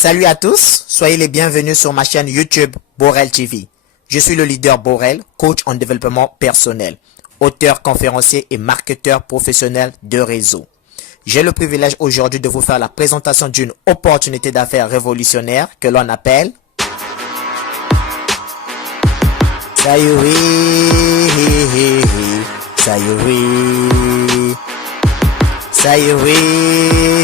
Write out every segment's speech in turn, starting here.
Salut à tous, soyez les bienvenus sur ma chaîne YouTube Borel TV. Je suis le leader Borel, coach en développement personnel, auteur, conférencier et marketeur professionnel de réseau. J'ai le privilège aujourd'hui de vous faire la présentation d'une opportunité d'affaires révolutionnaire que l'on appelle Sayuri. Sayuri. Sayuri.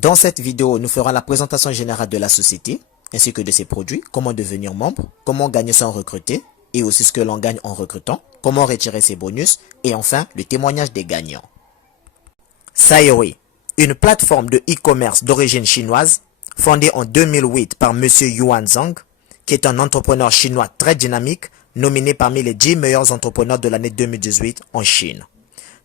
Dans cette vidéo, nous ferons la présentation générale de la société, ainsi que de ses produits, comment devenir membre, comment gagner sans recruter, et aussi ce que l'on gagne en recrutant, comment retirer ses bonus, et enfin, le témoignage des gagnants. Sayuri, une plateforme de e-commerce d'origine chinoise, fondée en 2008 par Monsieur Yuan Zhang, qui est un entrepreneur chinois très dynamique, nominé parmi les 10 meilleurs entrepreneurs de l'année 2018 en Chine.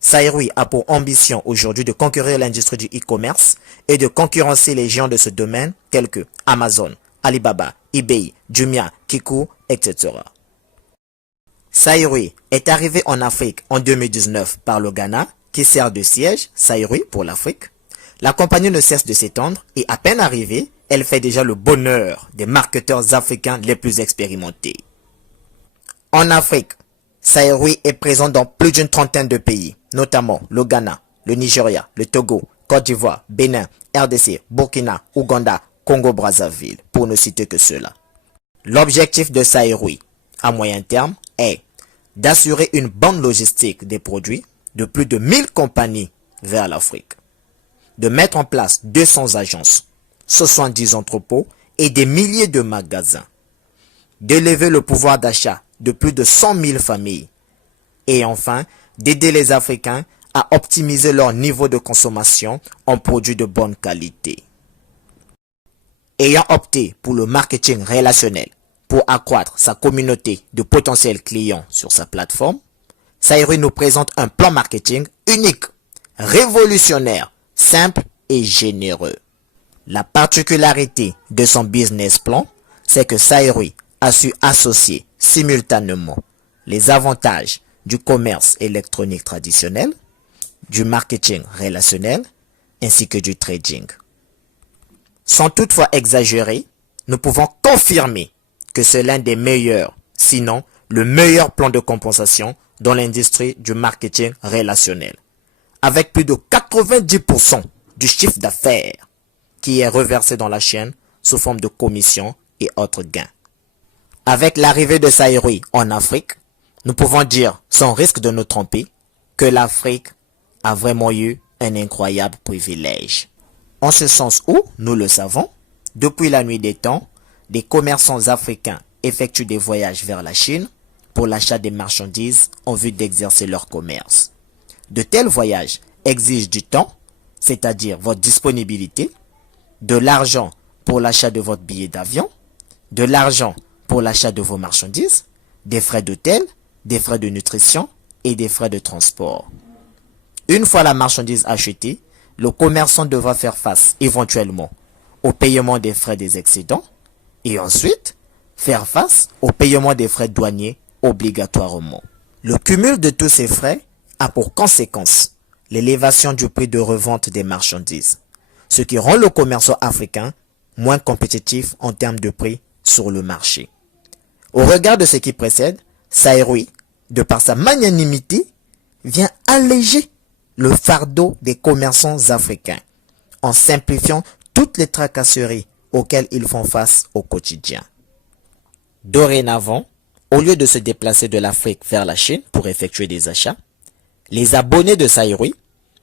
Sayuri a pour ambition aujourd'hui de conquérir l'industrie du e-commerce et de concurrencer les géants de ce domaine tels que Amazon, Alibaba, eBay, Jumia, Kiku, etc. Sayuri est arrivé en Afrique en 2019 par le Ghana qui sert de siège Sayuri pour l'Afrique. La compagnie ne cesse de s'étendre et à peine arrivée, elle fait déjà le bonheur des marketeurs africains les plus expérimentés. En Afrique, Sayuri est présent dans plus d'une trentaine de pays, notamment le Ghana, le Nigeria, le Togo, Côte d'Ivoire, Bénin, RDC, Burkina, Ouganda, Congo-Brazzaville, pour ne citer que cela. L'objectif de Sayuri, à moyen terme, est d'assurer une bonne logistique des produits de plus de 1000 compagnies vers l'Afrique, de mettre en place 200 agences, 70 entrepôts et des milliers de magasins, d'élever le pouvoir d'achat de plus de 100 000 familles et enfin d'aider les Africains à optimiser leur niveau de consommation en produits de bonne qualité. Ayant opté pour le marketing relationnel pour accroître sa communauté de potentiels clients sur sa plateforme, Sayuri nous présente un plan marketing unique, révolutionnaire, simple et généreux. La particularité de son business plan, c'est que Sayuri a su associer simultanément les avantages du commerce électronique traditionnel, du marketing relationnel, ainsi que du trading. Sans toutefois exagérer, nous pouvons confirmer que c'est l'un des meilleurs, sinon le meilleur plan de compensation dans l'industrie du marketing relationnel, avec plus de 90% du chiffre d'affaires qui est reversé dans la chaîne sous forme de commissions et autres gains. Avec l'arrivée de Sayuri en Afrique, nous pouvons dire, sans risque de nous tromper, que l'Afrique a vraiment eu un incroyable privilège. En ce sens où, nous le savons, depuis la nuit des temps, des commerçants africains effectuent des voyages vers la Chine pour l'achat des marchandises en vue d'exercer leur commerce. De tels voyages exigent du temps, c'est-à-dire votre disponibilité, de l'argent pour l'achat de votre billet d'avion, de l'argent pour l'achat de vos marchandises, des frais d'hôtel, des frais de nutrition et des frais de transport. Une fois la marchandise achetée, le commerçant devra faire face éventuellement au paiement des frais des excédents et ensuite faire face au paiement des frais douaniers obligatoirement. Le cumul de tous ces frais a pour conséquence l'élévation du prix de revente des marchandises, ce qui rend le commerçant africain moins compétitif en termes de prix sur le marché. Au regard de ce qui précède, Sayuri, de par sa magnanimité, vient alléger le fardeau des commerçants africains en simplifiant toutes les tracasseries auxquelles ils font face au quotidien. Dorénavant, au lieu de se déplacer de l'Afrique vers la Chine pour effectuer des achats, les abonnés de Sayuri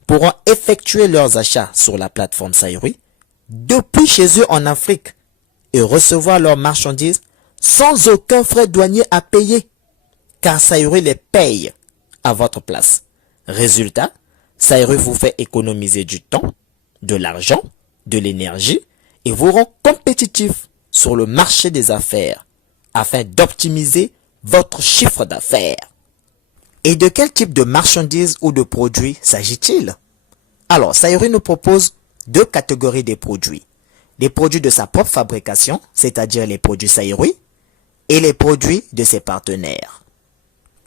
pourront effectuer leurs achats sur la plateforme Sayuri depuis chez eux en Afrique et recevoir leurs marchandises sans aucun frais douanier à payer, car Sayuri les paye à votre place. Résultat, Sayuri vous fait économiser du temps, de l'argent, de l'énergie et vous rend compétitif sur le marché des affaires afin d'optimiser votre chiffre d'affaires. Et de quel type de marchandises ou de produits s'agit-il? Alors, Sayuri nous propose deux catégories de produits. Les produits de sa propre fabrication, c'est-à-dire les produits Sayuri, et les produits de ses partenaires.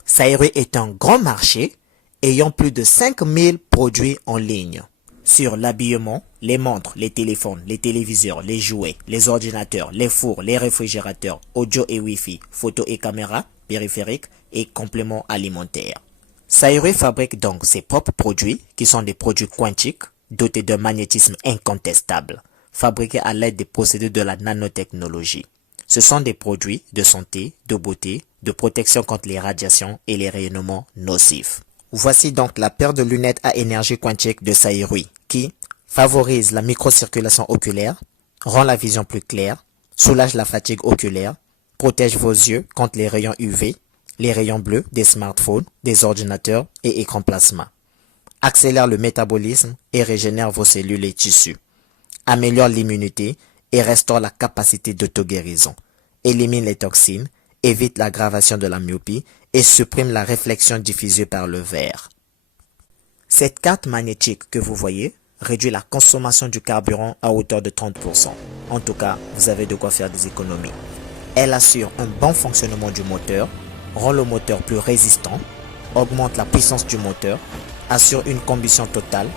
Sayuri est un grand marché ayant plus de 5000 produits en ligne. sur l'habillement, les montres, les téléphones, les téléviseurs, les jouets, les ordinateurs, les fours, les réfrigérateurs, audio et Wi-Fi, photos et caméras, périphériques et compléments alimentaires. Sairui fabrique donc ses propres produits qui sont des produits quantiques dotés d'un magnétisme incontestable, fabriqués à l'aide des procédés de la nanotechnologie. Ce sont des produits de santé, de beauté, de protection contre les radiations et les rayonnements nocifs. Voici donc la paire de lunettes à énergie quantique de Sairui qui favorise la microcirculation oculaire, rend la vision plus claire, soulage la fatigue oculaire, protège vos yeux contre les rayons UV, les rayons bleus des smartphones, des ordinateurs et écrans plasma, accélère le métabolisme et régénère vos cellules et tissus, améliore l'immunité et restaure la capacité d'auto-guérison, élimine les toxines, évite l'aggravation de la myopie et supprime la réflexion diffusée par le verre. Cette carte magnétique que vous voyez réduit la consommation du carburant à hauteur de 30%. En tout cas, vous avez de quoi faire des économies. Elle assure un bon fonctionnement du moteur, rend le moteur plus résistant, augmente la puissance du moteur, assure une combustion totale,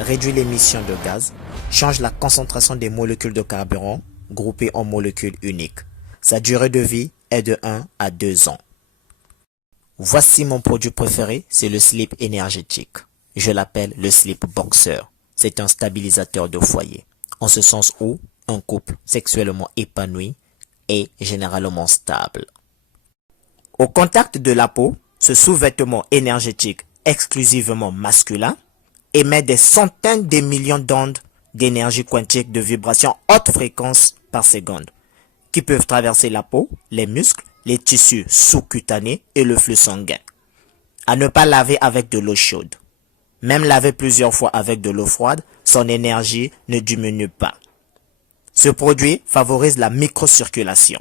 réduit l'émission de gaz, change la concentration des molécules de carburant groupées en molécules uniques. Sa durée de vie est de 1 à 2 ans. Voici mon produit préféré, c'est le slip énergétique. Je l'appelle le slip boxer. C'est un stabilisateur de foyer. En ce sens où un couple sexuellement épanoui est généralement stable. Au contact de la peau, ce sous-vêtement énergétique exclusivement masculin émet des centaines de millions d'ondes d'énergie quantique de vibrations haute fréquence par seconde, qui peuvent traverser la peau, les muscles, les tissus sous-cutanés et le flux sanguin. À ne pas laver avec de l'eau chaude. Même laver plusieurs fois avec de l'eau froide, son énergie ne diminue pas. Ce produit favorise la microcirculation,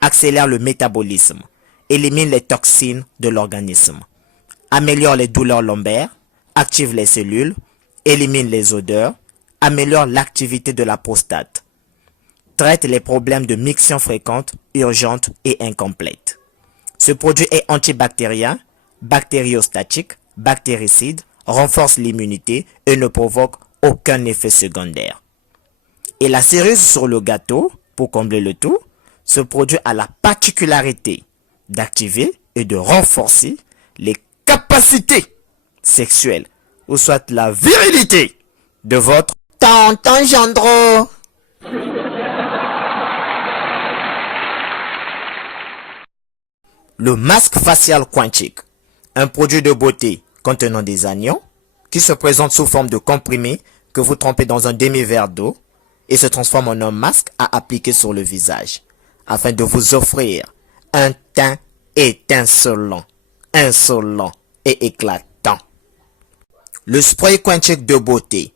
accélère le métabolisme, élimine les toxines de l'organisme, améliore les douleurs lombaires, active les cellules, élimine les odeurs, améliore l'activité de la prostate, traite les problèmes de miction fréquente, urgente et incomplète. Ce produit est antibactérien, bactériostatique, bactéricide, renforce l'immunité et ne provoque aucun effet secondaire. Et la cerise sur le gâteau, pour combler le tout, ce produit a la particularité d'activer et de renforcer les capacités sexuelles, ou soit la virilité de votre tonton Gendro. Le masque facial quantique, un produit de beauté contenant des anions qui se présente sous forme de comprimé que vous trempez dans un demi-verre d'eau et se transforme en un masque à appliquer sur le visage afin de vous offrir un teint étincelant, insolent et éclatant. Le spray quantique de beauté,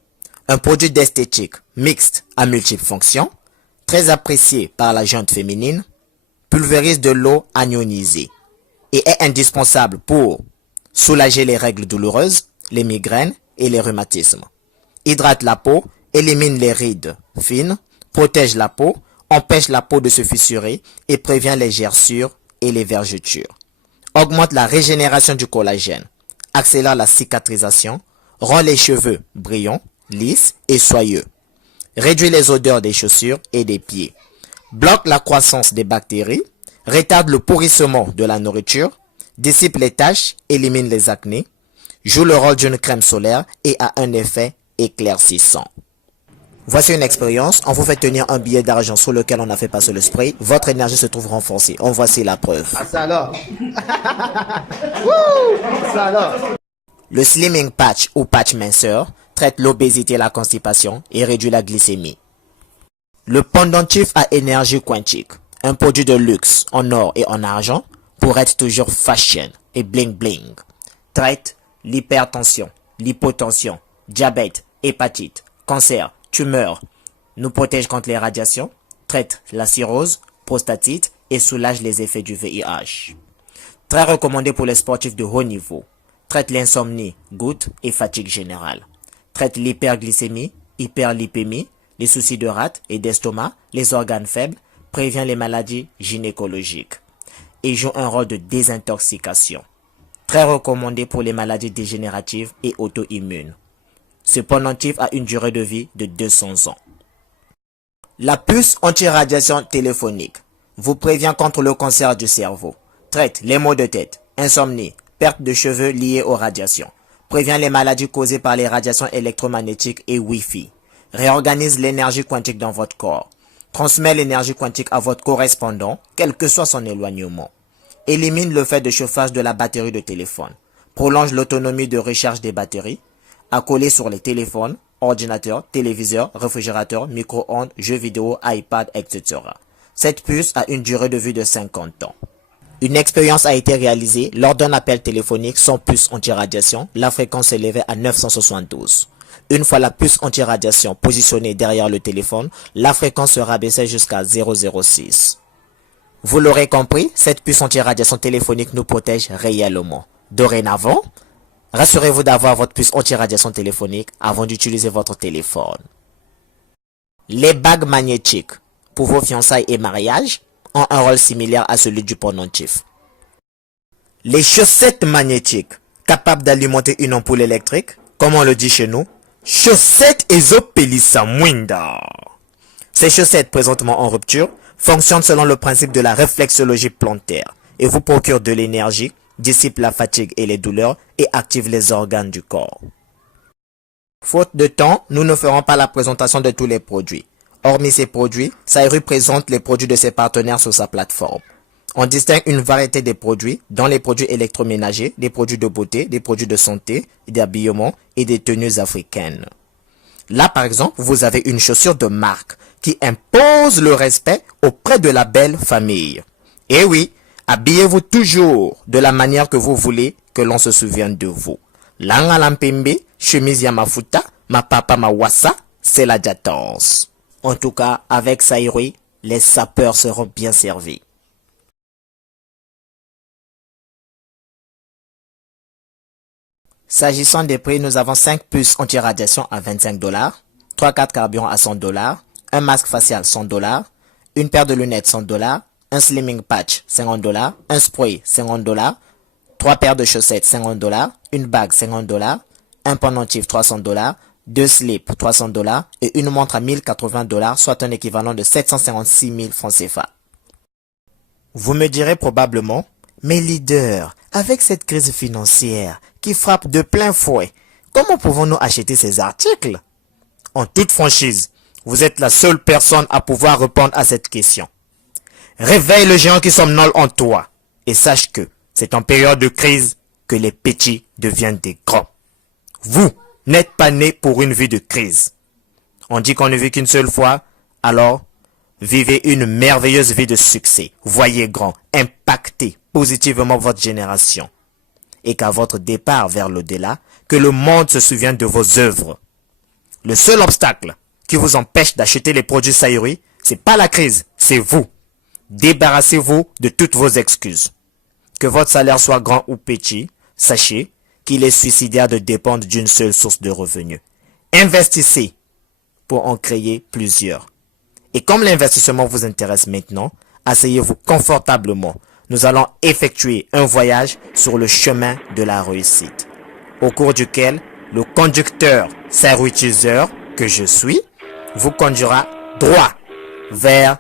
un produit d'esthétique mixte à multiples fonctions, très apprécié par la gente féminine, pulvérise de l'eau ionisée et est indispensable pour soulager les règles douloureuses, les migraines et les rhumatismes. Hydrate la peau, élimine les rides fines, protège la peau, empêche la peau de se fissurer et prévient les gerçures et les vergetures. Augmente la régénération du collagène, accélère la cicatrisation, rend les cheveux brillants, lisses et soyeux. Réduit les odeurs des chaussures et des pieds. Bloque la croissance des bactéries, retarde le pourrissement de la nourriture, dissipe les taches, élimine les acnés, joue le rôle d'une crème solaire et a un effet éclaircissant. Voici une expérience, on vous fait tenir un billet d'argent sur lequel on a fait passer le spray, votre énergie se trouve renforcée. En voici la preuve. Ah ça alors. Ça alors. Le slimming patch ou patch minceur traite l'obésité et la constipation et réduit la glycémie. Le pendentif à énergie quantique, un produit de luxe en or et en argent pour être toujours fashion et bling bling, traite l'hypertension, l'hypotension, diabète, hépatite, cancer, tumeur, nous protège contre les radiations, traite la cirrhose, prostatite et soulage les effets du VIH. Très recommandé pour les sportifs de haut niveau, traite l'insomnie, goutte et fatigue générale, traite l'hyperglycémie, hyperlipémie, les soucis de rate et d'estomac, les organes faibles, prévient les maladies gynécologiques et joue un rôle de désintoxication. Très recommandé pour les maladies dégénératives et auto-immunes. Ce pendentif a une durée de vie de 200 ans. La puce anti-radiation téléphonique vous prévient contre le cancer du cerveau, traite les maux de tête, insomnie, perte de cheveux liés aux radiations, prévient les maladies causées par les radiations électromagnétiques et Wi-Fi, réorganise l'énergie quantique dans votre corps, transmet l'énergie quantique à votre correspondant, quel que soit son éloignement, élimine le fait de chauffage de la batterie de téléphone, prolonge l'autonomie de recharge des batteries, accolée sur les téléphones, ordinateurs, téléviseurs, réfrigérateurs, micro-ondes, jeux vidéo, iPad, etc. Cette puce a une durée de vie de 50 ans. Une expérience a été réalisée lors d'un appel téléphonique sans puce anti-radiation. La fréquence s'élevait à 972. Une fois la puce anti-radiation positionnée derrière le téléphone, la fréquence se rabaissait jusqu'à 006. Vous l'aurez compris, cette puce anti-radiation téléphonique nous protège réellement. Dorénavant, rassurez-vous d'avoir votre puce anti-radiation téléphonique avant d'utiliser votre téléphone. Les bagues magnétiques pour vos fiançailles et mariages ont un rôle similaire à celui du pendentif. Les chaussettes magnétiques capables d'alimenter une ampoule électrique, comme on le dit chez nous, chaussettes Ezopelissa Mwinda. Ces chaussettes présentement en rupture fonctionnent selon le principe de la réflexologie plantaire et vous procurent de l'énergie, dissipent la fatigue et les douleurs et activent les organes du corps. Faute de temps, nous ne ferons pas la présentation de tous les produits. Hormis ces produits, Sairu présente les produits de ses partenaires sur sa plateforme. On distingue une variété des produits, dont les produits électroménagers, des produits de beauté, des produits de santé, d'habillement et des tenues africaines. Là, par exemple, vous avez une chaussure de marque qui impose le respect auprès de la belle famille. Et oui, habillez-vous toujours de la manière que vous voulez que l'on se souvienne de vous. Langa lampembe, chemise yamafuta, ma papa ma wassa, c'est la jatance. En tout cas, avec Sairu, les sapeurs seront bien servis. S'agissant des prix, nous avons 5 puces anti-radiation à 25 $, 3 cartes carburant à 100 $, un masque facial 100 $, une paire de lunettes 100 $, un slimming patch 50 $, un spray 50 $, 3 paires de chaussettes 50 $, une bague 50 $, un pendentif 300 $, 2 slips 300 $ et une montre à 1080 $, soit un équivalent de 756 000 francs CFA. Vous me direz probablement, mais leader, avec cette crise financière qui frappe de plein fouet, comment pouvons-nous acheter ces articles? En toute franchise, vous êtes la seule personne à pouvoir répondre à cette question. Réveille le géant qui somnole en toi et sache que c'est en période de crise que les petits deviennent des grands. Vous n'êtes pas né pour une vie de crise. On dit qu'on ne vit qu'une seule fois, alors vivez une merveilleuse vie de succès. Voyez grand, impactez positivement votre génération. Et qu'à votre départ vers l'au-delà, que le monde se souvienne de vos œuvres. Le seul obstacle qui vous empêche d'acheter les produits Sairu, c'est pas la crise, c'est vous. Débarrassez-vous de toutes vos excuses. Que votre salaire soit grand ou petit, sachez qu'il est suicidaire de dépendre d'une seule source de revenus. Investissez pour en créer plusieurs. Et comme l'investissement vous intéresse maintenant, asseyez-vous confortablement. Nous allons effectuer un voyage sur le chemin de la réussite, au cours duquel le conducteur Sairutiseur que je suis vous conduira droit vers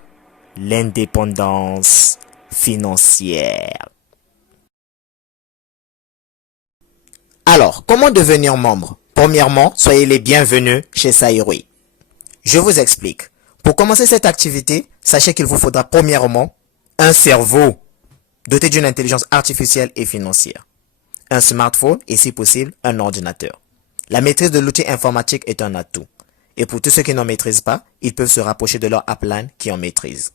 l'indépendance financière. Alors, comment devenir membre? Premièrement, soyez les bienvenus chez Sairu. Je vous explique. Pour commencer cette activité, sachez qu'il vous faudra premièrement un cerveau doté d'une intelligence artificielle et financière, un smartphone et si possible un ordinateur. La maîtrise de l'outil informatique est un atout. Et pour tous ceux qui n'en maîtrisent pas, ils peuvent se rapprocher de leur upline qui en maîtrise.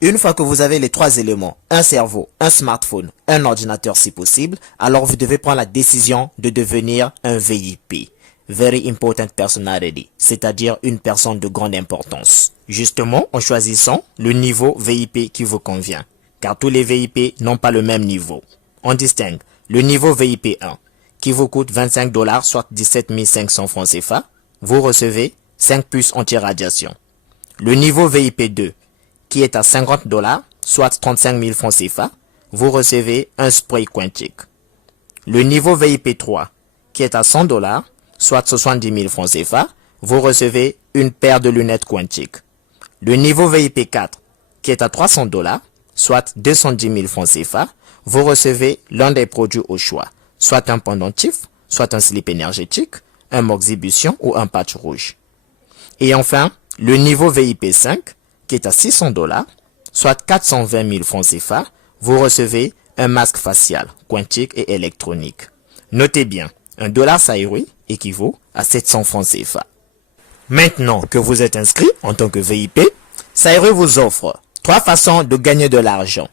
Une fois que vous avez les trois éléments, un cerveau, un smartphone, un ordinateur si possible, alors vous devez prendre la décision de devenir un VIP. Very Important Personality, c'est-à-dire une personne de grande importance. Justement, en choisissant le niveau VIP qui vous convient, car tous les VIP n'ont pas le même niveau. On distingue le niveau VIP 1, qui vous coûte 25 $, soit 17 500 francs CFA, vous recevez 5 puces anti-radiation. Le niveau VIP 2, qui est à 50 $, soit 35 000 francs CFA, vous recevez un spray quantique. Le niveau VIP 3, qui est à 100 $, soit 70 000 francs CFA, vous recevez une paire de lunettes Quantique. Le niveau VIP 4, qui est à 300 $, soit 210 000 francs CFA, vous recevez l'un des produits au choix, soit un pendentif, soit un slip énergétique, un moxibution ou un patch rouge. Et enfin, le niveau VIP 5, qui est à 600 $, soit 420 000 francs CFA, vous recevez un masque facial, quantique et électronique. Notez bien, $1 Saïroui équivaut à 700 francs CFA. Maintenant que vous êtes inscrit en tant que VIP, Saïroui vous offre 3 façons de gagner de l'argent.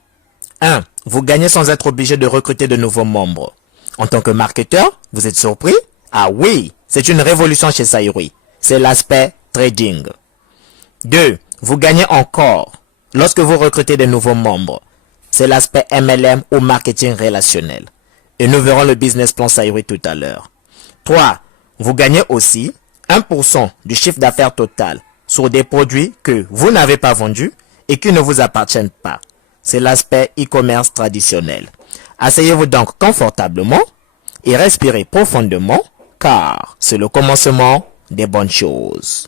1. Vous gagnez sans être obligé de recruter de nouveaux membres. En tant que marketeur, vous êtes surpris? Ah oui, c'est une révolution chez Saïroui. C'est l'aspect trading. 2. Vous gagnez encore lorsque vous recrutez de nouveaux membres. C'est l'aspect MLM ou marketing relationnel. Et nous verrons le business plan Saïroui tout à l'heure. 3. Vous gagnez aussi 1% du chiffre d'affaires total sur des produits que vous n'avez pas vendus et qui ne vous appartiennent pas. C'est l'aspect e-commerce traditionnel. Asseyez-vous donc confortablement et respirez profondément car c'est le commencement des bonnes choses.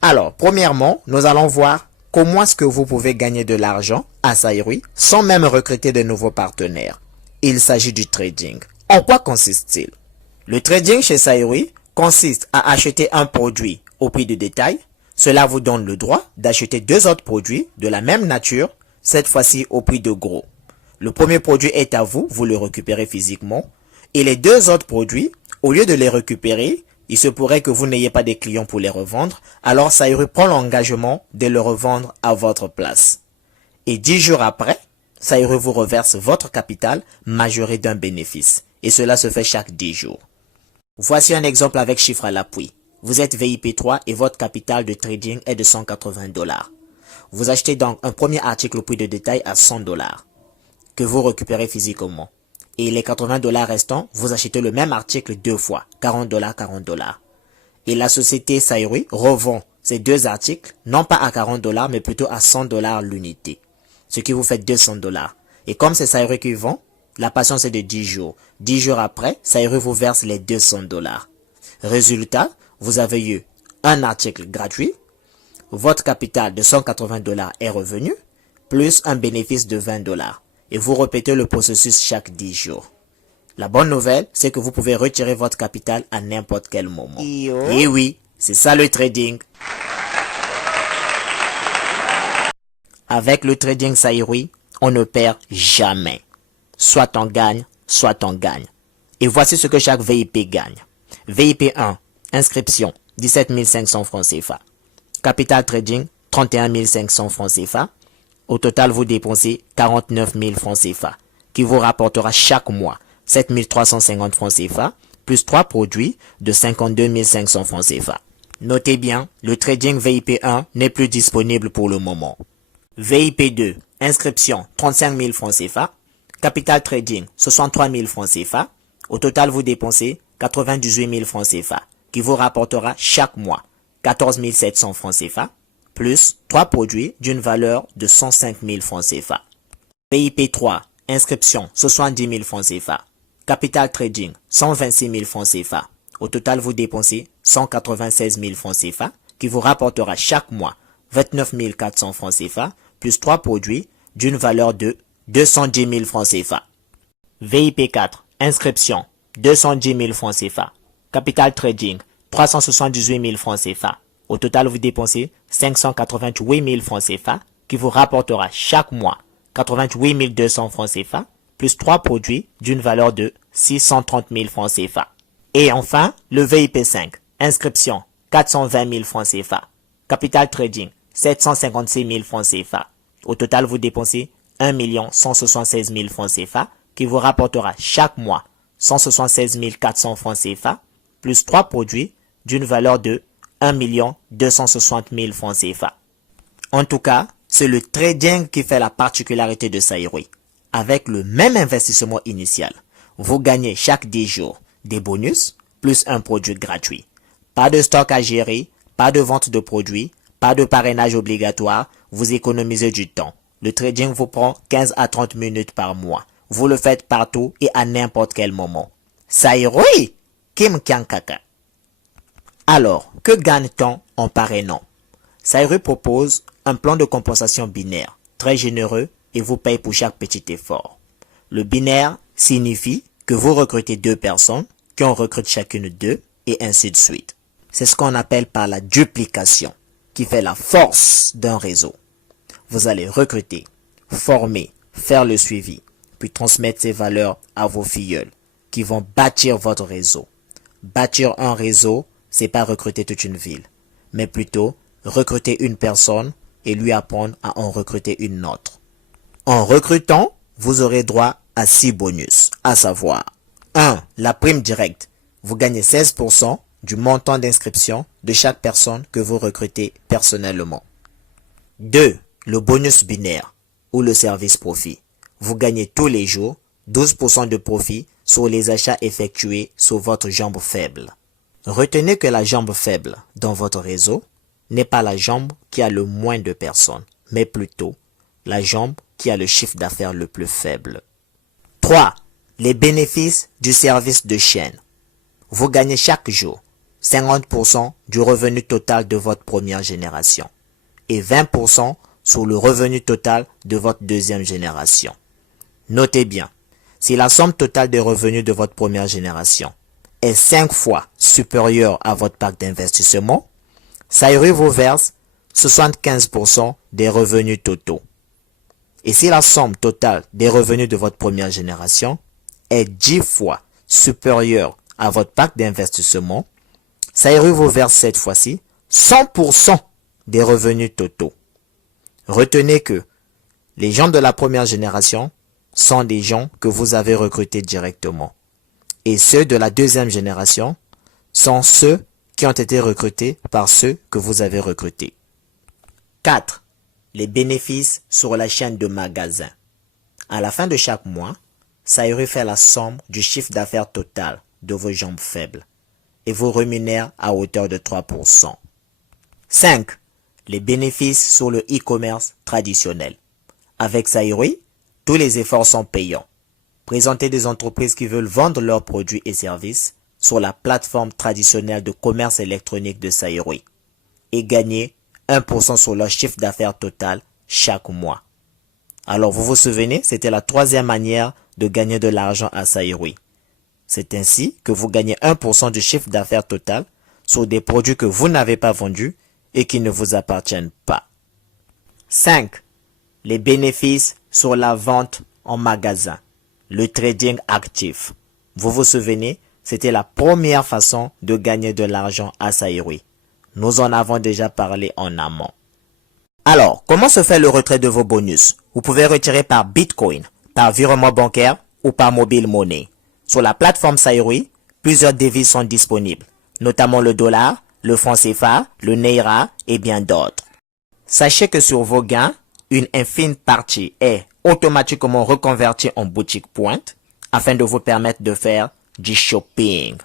Alors, premièrement, nous allons voir comment est-ce que vous pouvez gagner de l'argent à Saïroui sans même recruter de nouveaux partenaires. Il s'agit du trading. En quoi consiste-t-il? Le trading chez Saïroui consiste à acheter un produit au prix de détail. Cela vous donne le droit d'acheter 2 autres produits de la même nature, cette fois-ci au prix de gros. Le premier produit est à vous, vous le récupérez physiquement. Et les 2 autres produits, au lieu de les récupérer, il se pourrait que vous n'ayez pas de clients pour les revendre, alors Saïroui prend l'engagement de le revendre à votre place. Et 10 jours après, Saïroui vous reverse votre capital majoré d'un bénéfice. Et cela se fait chaque 10 jours. Voici un exemple avec chiffre à l'appui. Vous êtes VIP 3 et votre capital de trading est de 180 $. Vous achetez donc un premier article au prix de détail à 100 $ que vous récupérez physiquement. Et les 80 $ restants, vous achetez le même article 2 fois, 40 $, 40 $. Et la société Saïroui revend ces 2 articles, non pas à 40 $ mais plutôt à 100 $ l'unité. Ce qui vous fait 200 $. Et comme c'est Saïroui qui vend, la patience est de 10 jours. 10 jours après, Saïroui vous verse les 200 $. Résultat, vous avez eu un article gratuit, votre capital de 180 $ est revenu, plus un bénéfice de 20 $. Et vous répétez le processus chaque 10 jours. La bonne nouvelle, c'est que vous pouvez retirer votre capital à n'importe quel moment. Et oui, c'est ça le trading. Avec le trading Saïroui, on ne perd jamais. Soit on gagne, soit on gagne. Et voici ce que chaque VIP gagne. VIP 1, inscription, 17 500 francs CFA. Capital trading, 31 500 francs CFA. Au total, vous dépensez 49 000 francs CFA, qui vous rapportera chaque mois 7 350 francs CFA, plus 3 produits de 52 500 francs CFA. Notez bien, le trading VIP 1 n'est plus disponible pour le moment. VIP 2, inscription, 35 000 francs CFA. Capital trading, 63 000 francs CFA. Au total, vous dépensez 98 000 francs CFA, qui vous rapportera chaque mois 14 700 francs CFA, plus 3 produits d'une valeur de 105 000 francs CFA. VIP 3, inscription, 70 000 francs CFA. Capital trading, 126 000 francs CFA. Au total, vous dépensez 196 000 francs CFA, qui vous rapportera chaque mois 29 400 francs CFA, plus 3 produits d'une valeur de 210 000 francs CFA. VIP 4, inscription, 210 000 francs CFA. Capital trading, 378 000 francs CFA. Au total, vous dépensez 588 000 francs CFA, qui vous rapportera chaque mois 88 200 francs CFA, plus 3 produits d'une valeur de 630 000 francs CFA. Et enfin, le VIP 5, inscription, 420 000 francs CFA. Capital trading, 756 000 francs CFA. Au total, vous dépensez 1 176 000 francs CFA, qui vous rapportera chaque mois 176 400 francs CFA, plus 3 produits d'une valeur de 1 260 000 francs CFA. En tout cas, c'est le trading qui fait la particularité de Saïroui. Avec le même investissement initial, vous gagnez chaque 10 jours des bonus plus un produit gratuit. Pas de stock à gérer, pas de vente de produits, pas de parrainage obligatoire, vous économisez du temps. Le trading vous prend 15 à 30 minutes par mois. Vous le faites partout et à n'importe quel moment. Saïroui, Kim Kiankaka. Alors, que gagne-t-on en parrainant? Saïri propose un plan de compensation binaire, très généreux et vous paye pour chaque petit effort. Le binaire signifie que vous recrutez 2 personnes, qui en recrutent chacune 2, et ainsi de suite. C'est ce qu'on appelle par la duplication, qui fait la force d'un réseau. Vous allez recruter, former, faire le suivi, puis transmettre ces valeurs à vos filleuls, qui vont bâtir votre réseau. Bâtir un réseau, c'est pas recruter toute une ville, mais plutôt recruter une personne et lui apprendre à en recruter une autre. En recrutant, vous aurez droit à 6 bonus, à savoir 1. La prime directe. Vous gagnez 16% du montant d'inscription de chaque personne que vous recrutez personnellement. 2. Le bonus binaire ou le service profit. Vous gagnez tous les jours 12% de profit sur les achats effectués sur votre jambe faible. Retenez que la jambe faible dans votre réseau n'est pas la jambe qui a le moins de personnes, mais plutôt la jambe qui a le chiffre d'affaires le plus faible. 3. Les bénéfices du service de chaîne. Vous gagnez chaque jour 50% du revenu total de votre première génération et 20% sur le revenu total de votre deuxième génération. Notez bien, si la somme totale des revenus de votre première génération est 5 fois supérieure à votre pack d'investissement, Saïri vous verse 75% des revenus totaux. Et si la somme totale des revenus de votre première génération est 10 fois supérieure à votre pack d'investissement, Saïri vous verse cette fois-ci 100% des revenus totaux. Retenez que les gens de la première génération sont des gens que vous avez recrutés directement. Et ceux de la deuxième génération sont ceux qui ont été recrutés par ceux que vous avez recrutés. 4. Les bénéfices sur la chaîne de magasins. À la fin de chaque mois, Saïri fait la somme du chiffre d'affaires total de vos jambes faibles et vous rémunère à hauteur de 3%. 5. Les bénéfices sur le e-commerce traditionnel. Avec Saïri, tous les efforts sont payants. Présentez des entreprises qui veulent vendre leurs produits et services sur la plateforme traditionnelle de commerce électronique de Saïri et gagnez 1% sur leur chiffre d'affaires total chaque mois. Alors vous vous souvenez, c'était la 3e manière de gagner de l'argent à Saïri. C'est ainsi que vous gagnez 1% du chiffre d'affaires total sur des produits que vous n'avez pas vendus et qui ne vous appartiennent pas. 5. Les bénéfices sur la vente en magasin. Le trading actif. Vous vous souvenez, c'était la première façon de gagner de l'argent à Saïri. Nous en avons déjà parlé en amont. Alors, comment se fait le retrait de vos bonus? Vous pouvez retirer par Bitcoin, par virement bancaire ou par mobile money. Sur la plateforme Saïri, plusieurs devises sont disponibles, notamment le dollar, le franc CFA, le Naira et bien d'autres. Sachez que sur vos gains, une infime partie est automatiquement reconvertie en boutique pointe afin de vous permettre de faire du shopping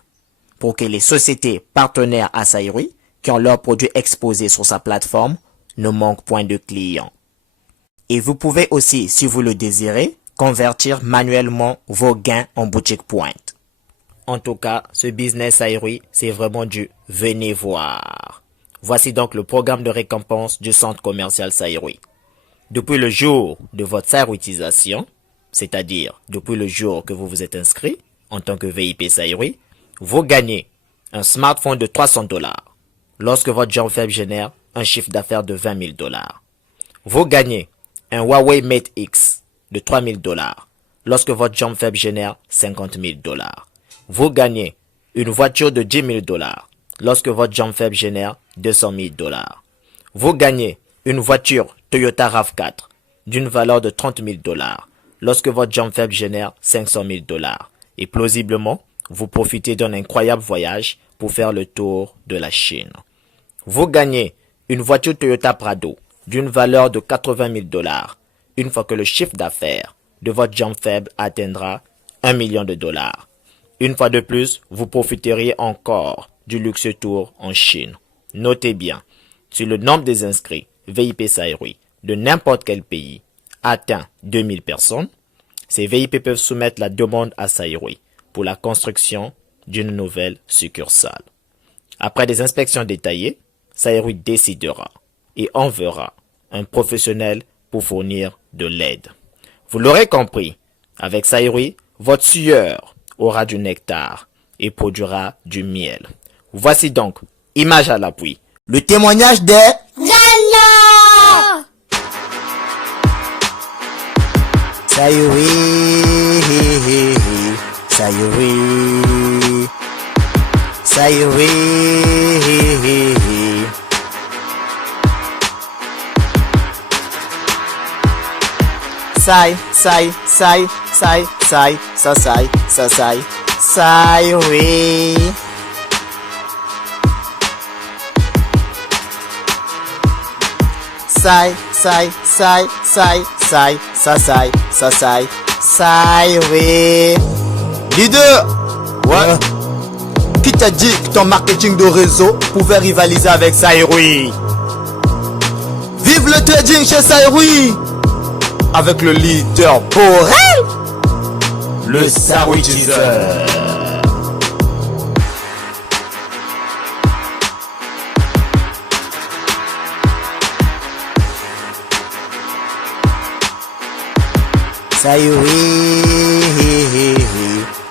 pour que les sociétés partenaires à Saïri qui ont leurs produits exposés sur sa plateforme ne manquent point de clients. Et vous pouvez aussi, si vous le désirez, convertir manuellement vos gains en boutique pointe. En tout cas, ce business Saïri, c'est vraiment du venez voir. Voici donc le programme de récompense du centre commercial Saïri. Depuis le jour de votre saïritisation, c'est-à-dire depuis le jour que vous vous êtes inscrit en tant que VIP Saïri, vous gagnez un smartphone de $300 lorsque votre jambe faible génère un chiffre d'affaires de $20,000. Vous gagnez un Huawei Mate X de $3,000 lorsque votre jambe faible génère $50,000. Vous gagnez une voiture de $10,000 lorsque votre jambe faible génère $200,000. Vous gagnez une voiture Toyota RAV4 d'une valeur de $30,000 lorsque votre jambe faible génère $500,000. Et plausiblement, vous profitez d'un incroyable voyage pour faire le tour de la Chine. Vous gagnez une voiture Toyota Prado d'une valeur de $80,000 une fois que le chiffre d'affaires de votre jambe faible atteindra $1 million. Une fois de plus, vous profiterez encore du luxueux tour en Chine. Notez bien, si le nombre des inscrits VIP Saïri de n'importe quel pays atteint 2000 personnes, ces VIP peuvent soumettre la demande à Saïri pour la construction d'une nouvelle succursale. Après des inspections détaillées, Saïroui décidera et enverra un professionnel pour fournir de l'aide. Vous l'aurez compris, avec Saïroui, votre sueur aura du nectar et produira du miel. Voici donc, image à l'appui, le témoignage des Gagnant! Saïroui, Saïroui, Saïroui. Saïroui. Saïroui. Leader, ouais. Qui t'a dit que ton marketing de réseau pouvait rivaliser avec Saïroui? Vive le trading chez Saïroui! Avec le leader Borel, le Saïroui Teaser. Saïroui,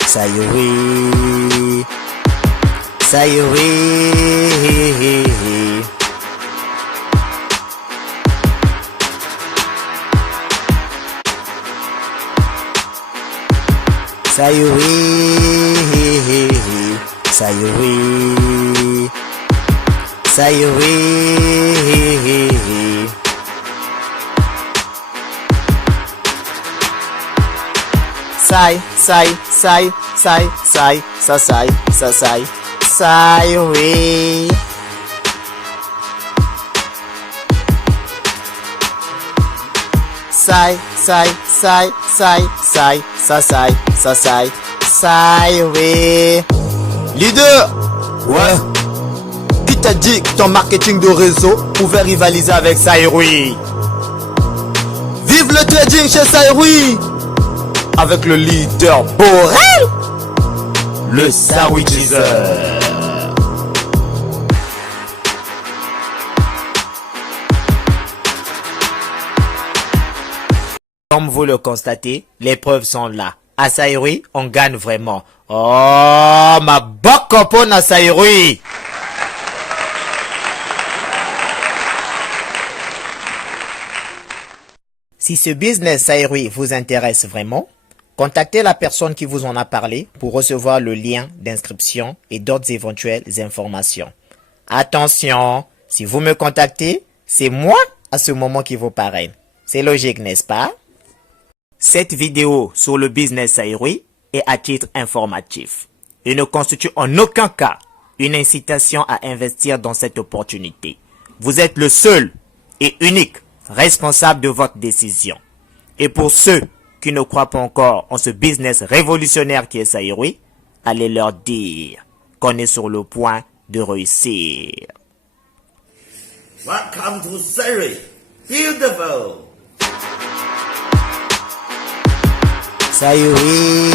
Saïroui, Saïroui. Saïroui, Saïroui, Saïroui. Saïroui. Saïroui. Leader, ouais. Qui t'a dit que ton marketing de réseau pouvait rivaliser avec Saïroui? Vive le trading chez Saïroui! Avec le leader Borel, le Saïroui Teaser. Comme vous le constatez, les preuves sont là. À Saïroui, on gagne vraiment. Oh, ma bonne copine à Saïroui. Si ce business Saïroui vous intéresse vraiment, contactez la personne qui vous en a parlé pour recevoir le lien d'inscription et d'autres éventuelles informations. Attention, si vous me contactez, c'est moi à ce moment qui vous parraine. C'est logique, n'est-ce pas? Cette vidéo sur le business Saïroui est à titre informatif et ne constitue en aucun cas une incitation à investir dans cette opportunité. Vous êtes le seul et unique responsable de votre décision. Et pour ceux qui ne croient pas encore en ce business révolutionnaire qui est Saïroui, allez leur dire qu'on est sur le point de réussir. Welcome to Saïroui. Beautiful. Saïroui,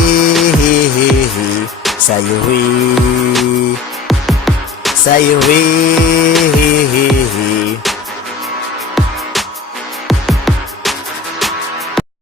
Saïroui, Saïroui.